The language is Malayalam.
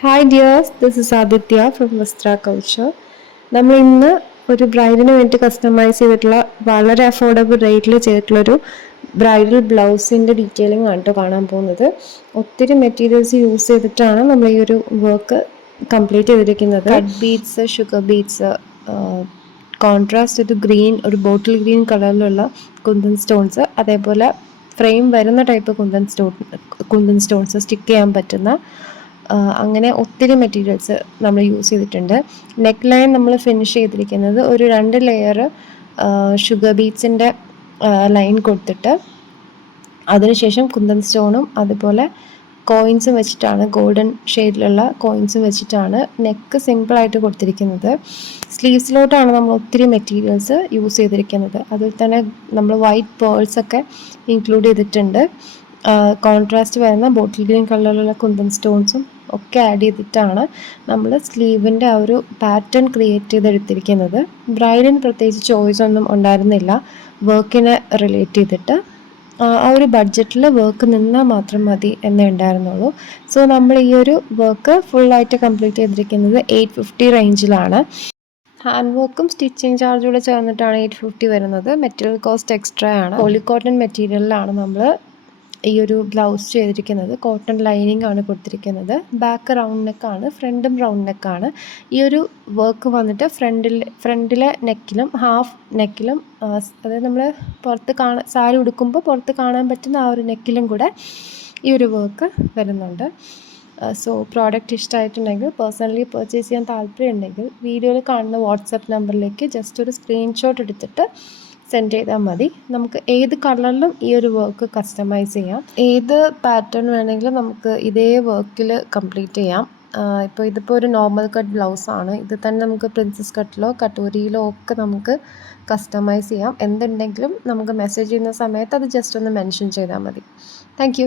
Hi dears, this is Aditya from Vastra culture. നമ്മൾ ഇന്ന് ഒരു ബ്രൈഡിന് വേണ്ടി കസ്റ്റമൈസ് ചെയ്തിട്ടുള്ള വളരെ അഫോർഡബിൾ റേറ്റിൽ ചെയ്തിട്ടുള്ളൊരു ബ്രൈഡൽ ബ്ലൗസിൻ്റെ ഡീറ്റെയിലിംഗ് ആണ് കേട്ടോ കാണാൻ പോകുന്നത്. ഒത്തിരി മെറ്റീരിയൽസ് യൂസ് ചെയ്തിട്ടാണ് നമ്മൾ ഈ ഒരു വർക്ക് കംപ്ലീറ്റ് ചെയ്തിരിക്കുന്നത്. Cut beads, sugar beads, contrast ഒരു ബോട്ടിൽ ഗ്രീൻ കളറിലുള്ള കുന്തൻ സ്റ്റോൺസ്, അതേപോലെ ഫ്രെയിം വരുന്ന ടൈപ്പ് കുന്തൻ സ്റ്റോൺസ് സ്റ്റിക്ക് ചെയ്യാൻ പറ്റുന്ന അങ്ങനെ ഒത്തിരി മെറ്റീരിയൽസ് നമ്മൾ യൂസ് ചെയ്തിട്ടുണ്ട്. നെക്ക് ലൈൻ നമ്മൾ ഫിനിഷ് ചെയ്തിരിക്കുന്നത് ഒരു 2 ലെയർ ഷുഗർ ബീഡ്സിൻ്റെ ലൈൻ കൊടുത്തിട്ട് അതിനുശേഷം കുന്തൻ സ്റ്റോണും അതുപോലെ കോയിൻസും വെച്ചിട്ടാണ്, ഗോൾഡൻ ഷെയ്ഡിലുള്ള കോയിൻസും വെച്ചിട്ടാണ് നെക്ക് സിമ്പിളായിട്ട് കൊടുത്തിരിക്കുന്നത്. സ്ലീവ്സിലോട്ടാണ് നമ്മൾ ഒത്തിരി മെറ്റീരിയൽസ് യൂസ് ചെയ്തിരിക്കുന്നത്. അതിൽ തന്നെ നമ്മൾ വൈറ്റ് പേൾസൊക്കെ ഇൻക്ലൂഡ് ചെയ്തിട്ടുണ്ട്. കോൺട്രാസ്റ്റ് വരുന്ന ബോട്ടിൽ ഗ്രീൻ കളറിലുള്ള കുന്തൻ സ്റ്റോൺസും ഒക്കെ ആഡ് ചെയ്തിട്ടാണ് നമ്മൾ സ്ലീവിൻ്റെ ആ ഒരു പാറ്റേൺ ക്രിയേറ്റ് ചെയ്തെടുത്തിരിക്കുന്നത്. ബ്രൈഡിന് പ്രത്യേകിച്ച് ചോയ്സ് ഒന്നും ഉണ്ടായിരുന്നില്ല വർക്കിനെ റിലേറ്റ് ചെയ്തിട്ട്. ആ ഒരു ബഡ്ജറ്റിൽ വർക്ക് നിന്നാൽ മാത്രം മതി എന്നേ ഉണ്ടായിരുന്നുള്ളൂ. സോ നമ്മൾ ഈ ഒരു വർക്ക് ഫുള്ളായിട്ട് കംപ്ലീറ്റ് ചെയ്തിരിക്കുന്നത് 850 റേഞ്ചിലാണ്. ഹാൻഡ് വർക്കും സ്റ്റിച്ചിങ് ചാർജൂടെ ചേർന്നിട്ടാണ് 850 വരുന്നത്. മെറ്റീരിയൽ കോസ്റ്റ് എക്സ്ട്രാ ആണ്. പോളിക്കോട്ടൺ മെറ്റീരിയലിലാണ് നമ്മൾ ഈ ഒരു ബ്ലൗസ് ചെയ്തിരിക്കുന്നത്. കോട്ടൺ ലൈനിങ് ആണ് കൊടുത്തിരിക്കുന്നത്. ബാക്ക് റൗണ്ട് നെക്കാണ്, ഫ്രണ്ടും റൗണ്ട് നെക്കാണ്. ഈ ഒരു വർക്ക് വന്നിട്ട് ഫ്രണ്ടിലെ നെക്കിലും ഹാഫ് നെക്കിലും, അതായത് നമ്മൾ സാരി ഉടുക്കുമ്പോൾ പുറത്ത് കാണാൻ പറ്റുന്ന ആ ഒരു നെക്കിലും കൂടെ ഈ ഒരു വർക്ക് വരുന്നുണ്ട്. സോ പ്രോഡക്റ്റ് ഇഷ്ടമായിട്ടുണ്ടെങ്കിൽ, പേഴ്സണലി പർച്ചേസ് ചെയ്യാൻ താല്പര്യമുണ്ടെങ്കിൽ വീഡിയോയിൽ കാണുന്ന വാട്സപ്പ് നമ്പറിലേക്ക് ജസ്റ്റ് ഒരു സ്ക്രീൻഷോട്ട് എടുത്തിട്ട് സെൻഡ് ചെയ്താൽ മതി. നമുക്ക് ഏത് കളറിലും ഈ ഒരു വർക്ക് കസ്റ്റമൈസ് ചെയ്യാം. ഏത് പാറ്റേൺ വേണമെങ്കിലും നമുക്ക് ഇതേ വർക്കിൽ കംപ്ലീറ്റ് ചെയ്യാം. ഇതിപ്പോൾ ഒരു നോർമൽ കട്ട് ബ്ലൗസാണ്. ഇത് തന്നെ നമുക്ക് പ്രിൻസസ് കട്ടിലോ കട്ടോരിയിലോ ഒക്കെ നമുക്ക് കസ്റ്റമൈസ് ചെയ്യാം. എന്തുണ്ടെങ്കിലും നമുക്ക് മെസ്സേജ് ചെയ്യുന്ന സമയത്ത് അത് ജസ്റ്റ് ഒന്ന് മെൻഷൻ ചെയ്താൽ മതി. താങ്ക്